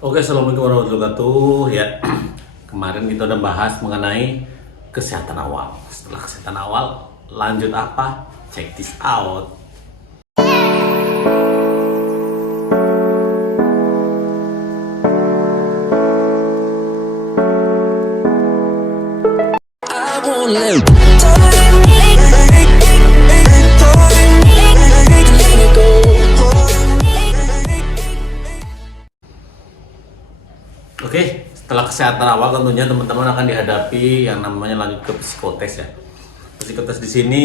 Oke, assalamualaikum warahmatullahi wabarakatuh. Ya, kemarin kita udah bahas mengenai kesehatan awal. Setelah kesehatan awal, lanjut apa? Check this out. Oke, setelah kesehatan awal tentunya teman-teman akan dihadapi yang namanya lanjut ke psikotes ya. Psikotes di sini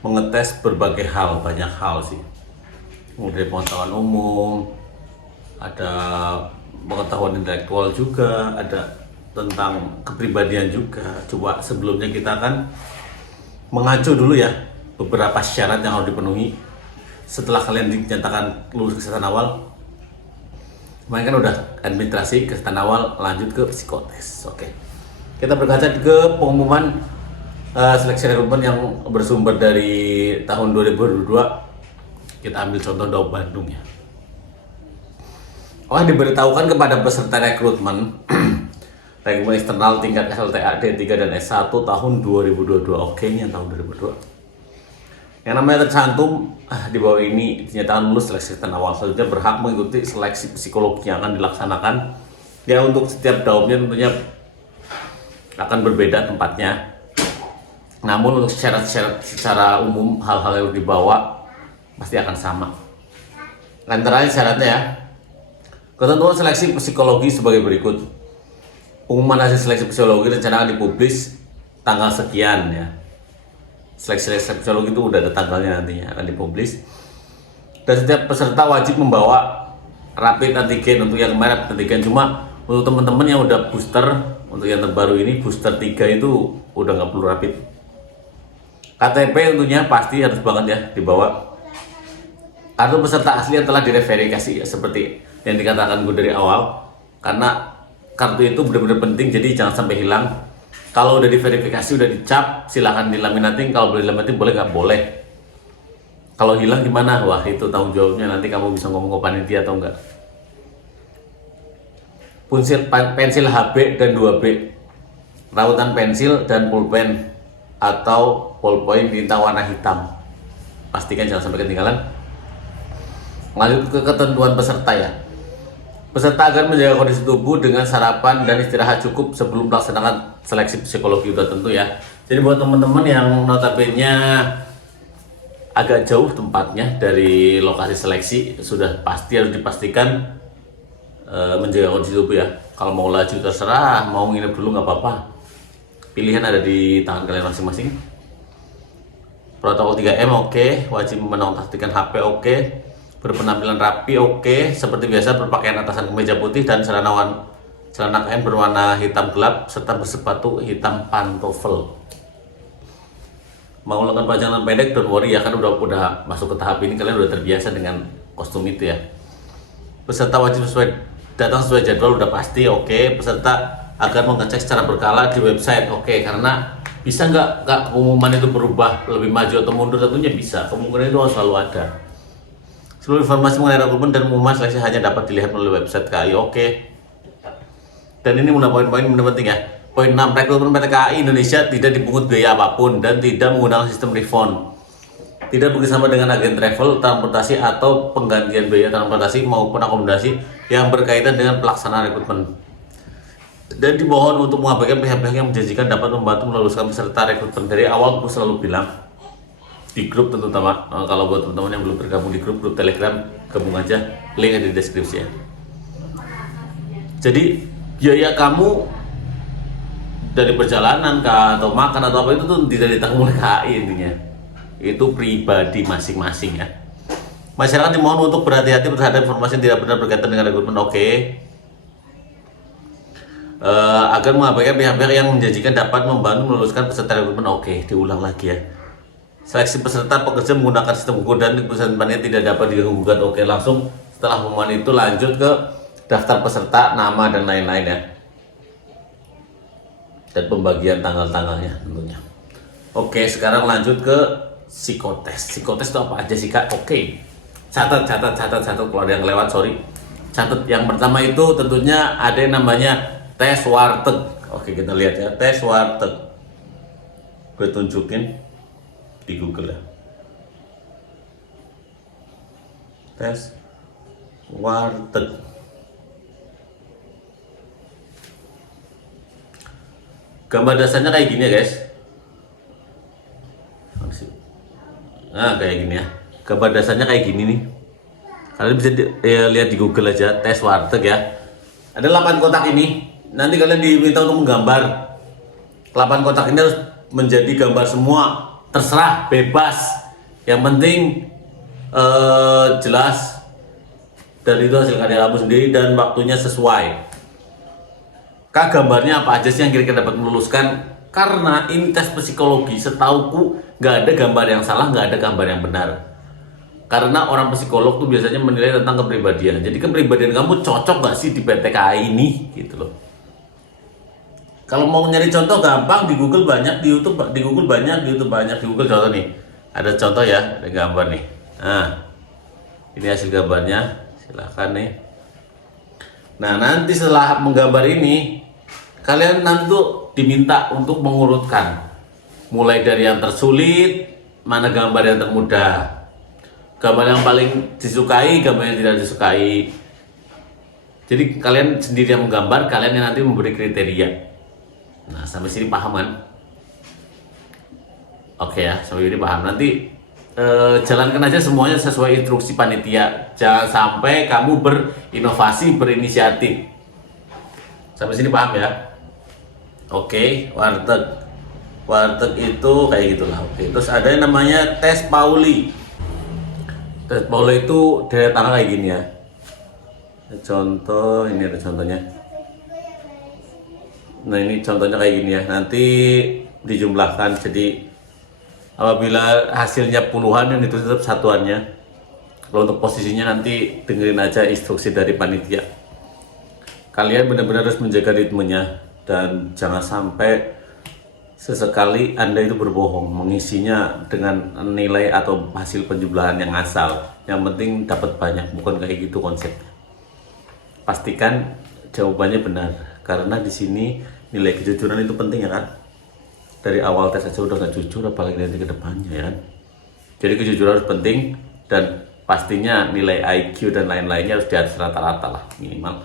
mengetes berbagai hal, banyak hal sih. Mulai dari pengetahuan umum, ada pengetahuan intelektual juga, ada tentang kepribadian juga. Coba sebelumnya kita akan mengacu dulu ya beberapa syarat yang harus dipenuhi setelah kalian dinyatakan lulus kesehatan awal. Kemarin kan udah administrasi kesehatan awal, lanjut ke psikotes. Oke, kita berkaca ke pengumuman seleksi rekrutmen yang bersumber dari tahun 2022. Kita ambil contoh Daop Bandung ya. Oh, diberitahukan kepada peserta rekrutmen rekrutmen eksternal tingkat SLTA D3 dan S1 tahun 2022. Oke, ini yang tahun 2022. Yang namanya tercantum di bawah ini dinyatakan lulus seleksi kesehatan awal, selanjutnya berhak mengikuti seleksi psikologi yang akan dilaksanakan. Ya, untuk setiap daupnya tentunya akan berbeda tempatnya. Namun untuk syarat-syarat secara umum hal-hal yang dibawa pasti akan sama. Antara lain syaratnya ya. Ketentuan seleksi psikologi sebagai berikut. Pengumuman hasil seleksi psikologi rencana akan dipublis tanggal sekian ya. Seleksi psikologi itu udah ada tanggalnya, nantinya akan dipublis. Dan setiap peserta wajib membawa rapid antigen. Untuk yang kemarin rapid antigen, cuma untuk teman-teman yang udah booster, untuk yang terbaru ini booster 3 itu udah nggak perlu rapid. KTP tentunya pasti harus banget ya dibawa. Kartu peserta asli yang telah direverifikasi ya, seperti yang dikatakan gue dari awal, karena kartu itu benar-benar penting, jadi jangan sampai hilang. Kalau udah diverifikasi, udah dicap, silahkan dilaminating. Kalau boleh dilaminating, boleh nggak boleh. Kalau hilang gimana? Wah, itu tanggung jawabnya, nanti kamu bisa ngomong ke panitia atau enggak. Pensil HB dan 2B, rautan pensil dan pulpen atau ballpoint bintang warna hitam. Pastikan jangan sampai ketinggalan. Lanjut ke ketentuan peserta ya. Peserta akan menjaga kondisi tubuh dengan sarapan dan istirahat cukup sebelum melaksanakan seleksi psikologi, udah tentu ya. Jadi buat teman-teman yang notabene agak jauh tempatnya dari lokasi seleksi, sudah pasti harus dipastikan menjaga kondisi tubuh ya. Kalau mau laju terserah, mau nginep dulu nggak apa-apa. Pilihan ada di tangan kalian masing-masing. Protokol 3M oke, wajib menonaktifkan HP oke. Berpenampilan rapi oke, seperti biasa berpakaian atasan kemeja putih dan celana kain berwarna hitam gelap serta bersepatu hitam pantofel. Mau lengan panjang dan pendek don't worry ya, kan udah masuk ke tahap ini, kalian udah terbiasa dengan kostum itu ya. Peserta wajib datang sesuai jadwal, udah pasti oke. Peserta akan mengecek secara berkala di website oke, karena bisa nggak pengumuman itu berubah lebih maju atau mundur, tentunya bisa, kemungkinan itu selalu ada. Seluruh informasi mengenai rekrutmen dan pengumuman seleksi hanya dapat dilihat melalui website KAI. Oke. Dan ini poin-poin penting ya. Poin 6, rekrutmen PT KAI Indonesia tidak dipungut biaya apapun dan tidak menggunakan sistem refund. Tidak bekerjasama dengan agen travel, transportasi atau penggantian biaya transportasi maupun akomodasi yang berkaitan dengan pelaksanaan rekrutmen. Dan dimohon untuk mengabaikan pihak-pihak yang menjanjikan dapat membantu meluluskan peserta rekrutmen. Dari awal gue selalu bilang di grup, terutama kalau buat teman-teman yang belum tergabung di grup Telegram, gabung aja, link ada di deskripsi ya. Jadi biaya kamu dari perjalanan atau makan atau apa itu tuh tidak ditanggung oleh KAI, intinya itu pribadi masing-masing ya. Masyarakat dimohon untuk berhati-hati terhadap informasi yang tidak benar berkaitan dengan rekrutmen agar mengabaikan pihak-pihak yang menjanjikan dapat membantu meluluskan peserta rekrutmen. Diulang lagi ya. Seleksi peserta pekerja menggunakan sistem Google dan keputusan panitia tidak dapat diganggu-gugat. Langsung setelah pengumuman itu lanjut ke daftar peserta, nama dan lain-lain ya. Dan pembagian tanggal-tanggalnya tentunya. Sekarang lanjut ke psikotes. Psikotes itu apa aja sih Kak? Catat kalau ada yang lewat, sorry. catat yang pertama itu tentunya ada yang namanya tes warteg. Oke, kita lihat ya, tes warteg. Gue tunjukin di Google ya. Tes warteg. Gambar dasarnya kayak gini ya guys. Nah kayak gini ya. Gambar dasarnya kayak gini nih. Kalian bisa lihat di Google aja, tes warteg ya. Ada 8 kotak ini. Nanti kalian diminta untuk menggambar. 8 kotak ini harus menjadi gambar semua. Terserah, bebas. Yang penting jelas. Dan itu hasil karya kamu sendiri dan waktunya sesuai. Kak, gambarnya apa aja sih yang kira-kira dapat meluluskan? Karena ini tes psikologi, setauku nggak ada gambar yang salah, nggak ada gambar yang benar. Karena orang psikolog tuh biasanya menilai tentang kepribadian. Jadi kepribadian kamu cocok nggak sih di PTKI ini, gitu loh. Kalau mau nyari contoh gampang, di Google banyak, di YouTube banyak, di Google contoh nih. Ada contoh ya, ada gambar nih. Nah, ini hasil gambarnya, silahkan nih. Nah, nanti setelah menggambar ini, kalian nanti tuh diminta untuk mengurutkan mulai dari yang tersulit, mana gambar yang termudah, gambar yang paling disukai, gambar yang tidak disukai. Jadi kalian sendiri yang menggambar, kalian yang nanti memberi kriteria. Nah, sampai sini paham kan? Oke ya, sampai sini paham. Nanti jalankan aja semuanya sesuai instruksi panitia. Jangan sampai kamu berinovasi, berinisiatif. Sampai sini paham ya? Oke, warteg. Warteg itu kayak gitulah. Oke, terus ada yang namanya tes Pauli. Tes Pauli itu deret tangan kayak gini ya. Contoh, ini ada contohnya. Nah, ini contohnya kayak gini ya. Nanti dijumlahkan, jadi apabila hasilnya puluhan yang itu tetap satuannya. Kalau untuk posisinya nanti dengerin aja instruksi dari panitia. Kalian benar-benar harus menjaga ritmenya. Dan jangan sampai sesekali Anda itu berbohong, mengisinya dengan nilai atau hasil penjumlahan yang asal. Yang penting dapat banyak, bukan kayak gitu konsepnya. Pastikan jawabannya benar, karena di sini nilai kejujuran itu penting ya kan. Dari awal tes aja udah gak jujur, apalagi nanti ke depannya ya kan. Jadi kejujuran harus penting, dan pastinya nilai IQ dan lain-lainnya harus di atas rata-rata lah minimal.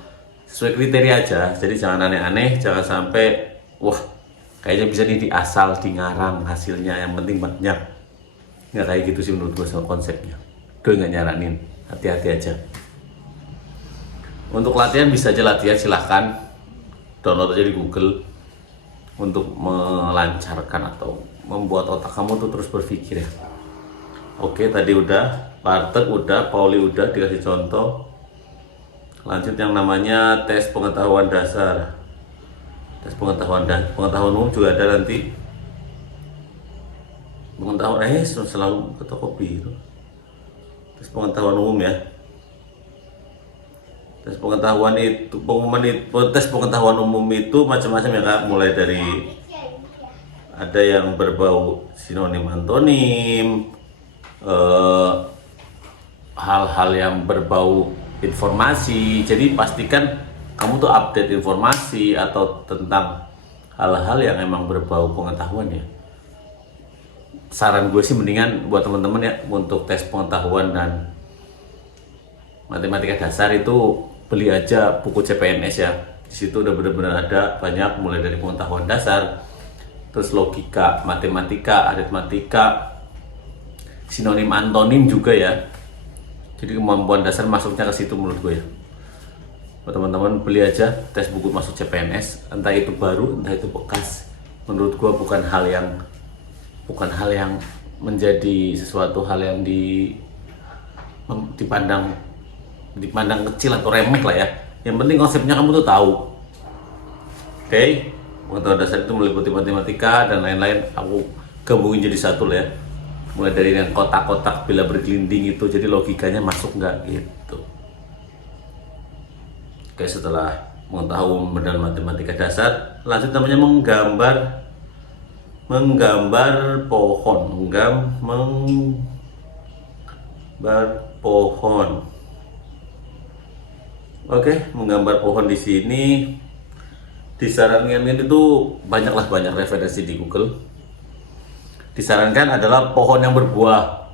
Sesuai kriteria aja, jadi jangan aneh-aneh, jangan sampai wah kayaknya bisa nih di asal, di ngarang hasilnya, yang penting banyak. Nggak kayak gitu sih menurut gue soal konsepnya. Gue nggak nyaranin, hati-hati aja. Untuk latihan bisa aja latihan, silahkan download aja di Google untuk melancarkan atau membuat otak kamu tuh terus berpikir ya. Oke, tadi udah, warteg udah, Pauli udah, dikasih contoh. Lanjut yang namanya tes pengetahuan dasar. Tes pengetahuan umum juga ada nanti. Pengetahuan selalu ke toko biru. Tes pengetahuan umum ya. Tes pengetahuan itu, tes pengetahuan umum itu macam-macam ya Kak, mulai dari ada yang berbau sinonim antonim, hal-hal yang berbau informasi. Jadi pastikan kamu tuh update informasi atau tentang hal-hal yang emang berbau pengetahuan ya. Saran gue sih mendingan buat teman-teman ya, untuk tes pengetahuan dan matematika dasar itu beli aja buku CPNS ya. Di situ udah benar-benar ada banyak, mulai dari pengetahuan dasar, terus logika, matematika, aritmatika, sinonim antonim juga ya. Jadi kemampuan dasar masuknya ke situ menurut gue ya. Buat teman-teman beli aja tes buku masuk CPNS, entah itu baru, entah itu bekas. Menurut gue bukan hal yang menjadi sesuatu hal yang dipandang kecil atau remeh lah ya. Yang penting konsepnya kamu tuh tahu. Oke, pengetahuan dasar itu meliputi matematika dan lain-lain. Aku gabungin jadi satu lah ya. Mulai dari yang kotak-kotak bila bergelinding itu, jadi logikanya masuk nggak gitu. Oke, setelah mengetahui dan matematika dasar, lanjut namanya menggambar pohon, menggambar pohon. Oke, menggambar pohon di sini disarankan itu banyak referensi di Google. Disarankan adalah pohon yang berbuah.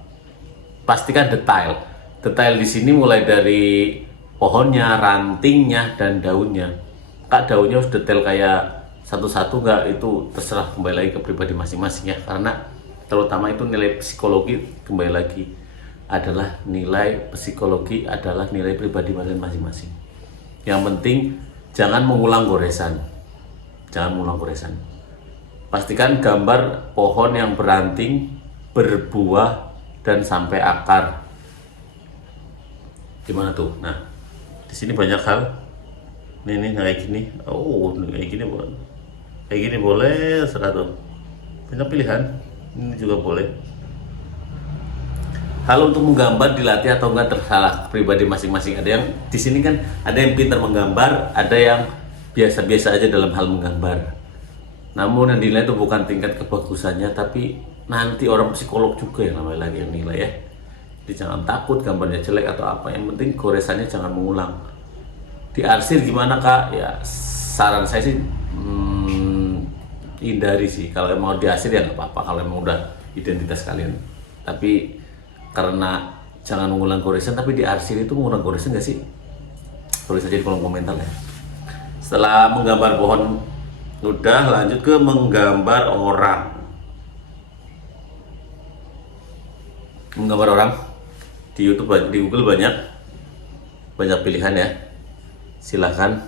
Pastikan detail. Detail di sini mulai dari pohonnya, rantingnya, dan daunnya. Kak, daunnya harus detail kayak satu-satu nggak, itu terserah, kembali lagi ke pribadi masing-masing ya. Karena terutama itu nilai psikologi, kembali lagi adalah nilai psikologi, adalah nilai pribadi masing-masing. Yang penting jangan mengulang goresan. Pastikan gambar pohon yang beranting, berbuah, dan sampai akar. Gimana tuh? Nah, di sini banyak hal. Nih kayak gini. Oh, kayak gini boleh. Kayak gini boleh, serah tuh. Banyak pilihan. Ini juga boleh. Hal untuk menggambar dilatih atau enggak tersalah pribadi masing-masing. Ada yang di sini kan ada yang pintar menggambar, ada yang biasa-biasa aja dalam hal menggambar. Namun yang dinilai itu bukan tingkat kebagusannya, tapi nanti orang psikolog juga yang namanya lagi yang nilai ya. Jadi jangan takut gambarnya jelek atau apa, yang penting goresannya jangan mengulang. Diarsir gimana Kak? Ya saran saya sih hindari sih. Kalau mau diarsir ya nggak apa-apa, kalau emang udah identitas kalian. Tapi karena jangan mengulang goresan, tapi diarsir itu mengulang goresan nggak sih? Tulis aja di kolom komentar ya. Setelah menggambar pohon udah, lanjut ke menggambar orang. Menggambar orang di YouTube, di Google banyak pilihan ya. Silahkan,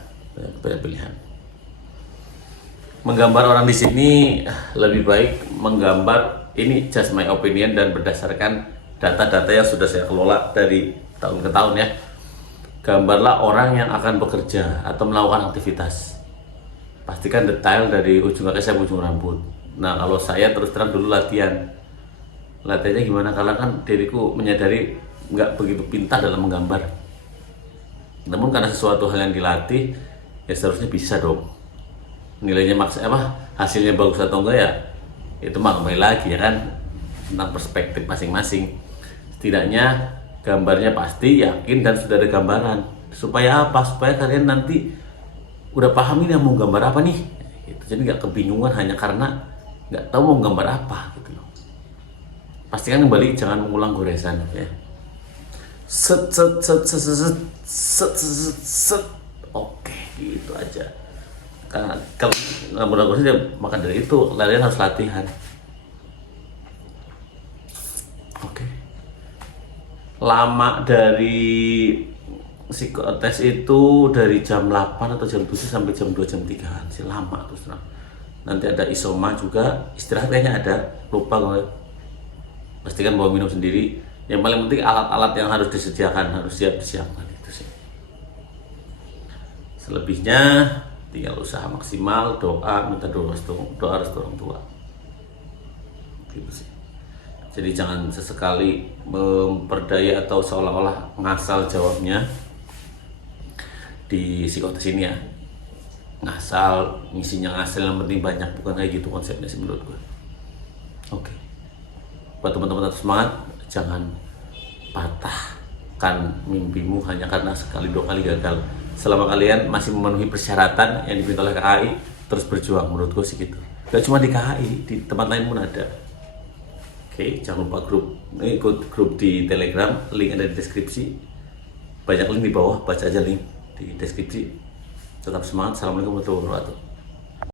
banyak pilihan. Menggambar orang di sini lebih baik menggambar, ini just my opinion dan berdasarkan data-data yang sudah saya kelola dari tahun ke tahun ya. Gambarlah orang yang akan bekerja atau melakukan aktivitas. Pastikan detail dari ujung kaki sampai ujung rambut. Nah, kalau saya terus terang dulu latihannya gimana, karena kan diriku menyadari nggak begitu pintar dalam menggambar. Namun karena sesuatu hal yang dilatih, ya seharusnya bisa dong. Nilainya hasilnya bagus atau enggak ya, itu mah kembali lagi ya kan, tentang perspektif masing-masing. Setidaknya gambarnya pasti yakin dan sudah ada gambaran. Supaya apa? Supaya kalian nanti udah paham ini mau gambar apa nih gitu. Jadi nggak kebingungan hanya karena nggak tahu mau gambar apa gitu loh. Pastikan kembali jangan mengulang goresan ya. Set. Oke, gitu aja. Karena kalau nggak goresan ya, maka dari itu kalian harus latihan. Oke. Lama dari psikotes itu dari jam 8 atau jam 7 sampai jam 2 jam 3 sih, lama terus. Nanti ada isoma juga, istirahat kayaknya ada, lupa gue. Pastikan bawa minum sendiri. Yang paling penting alat-alat yang harus disediakan harus disiapkan itu sih. Selebihnya tinggal usaha maksimal, doa, minta doa restu orang tua. Gitu sih. Jadi jangan sesekali memperdaya atau seolah-olah ngasal jawabnya di psikotes ini ya. Ngasal, ngisinya ngasal, yang penting banyak, bukan kayak gitu konsepnya sih menurut gue. Oke. Buat teman-teman tetap semangat, jangan patahkan mimpimu hanya karena sekali dua kali gagal. Selama kalian masih memenuhi persyaratan yang diminta oleh KAI, terus berjuang, menurut gue sih gitu. Gak cuma di KAI, di tempat lain pun ada. Oke, jangan lupa ikut grup di Telegram, link ada di deskripsi. Banyak link di bawah, baca aja link di deskripsi. Tetap semangat, assalamualaikum warahmatullahi wabarakatuh.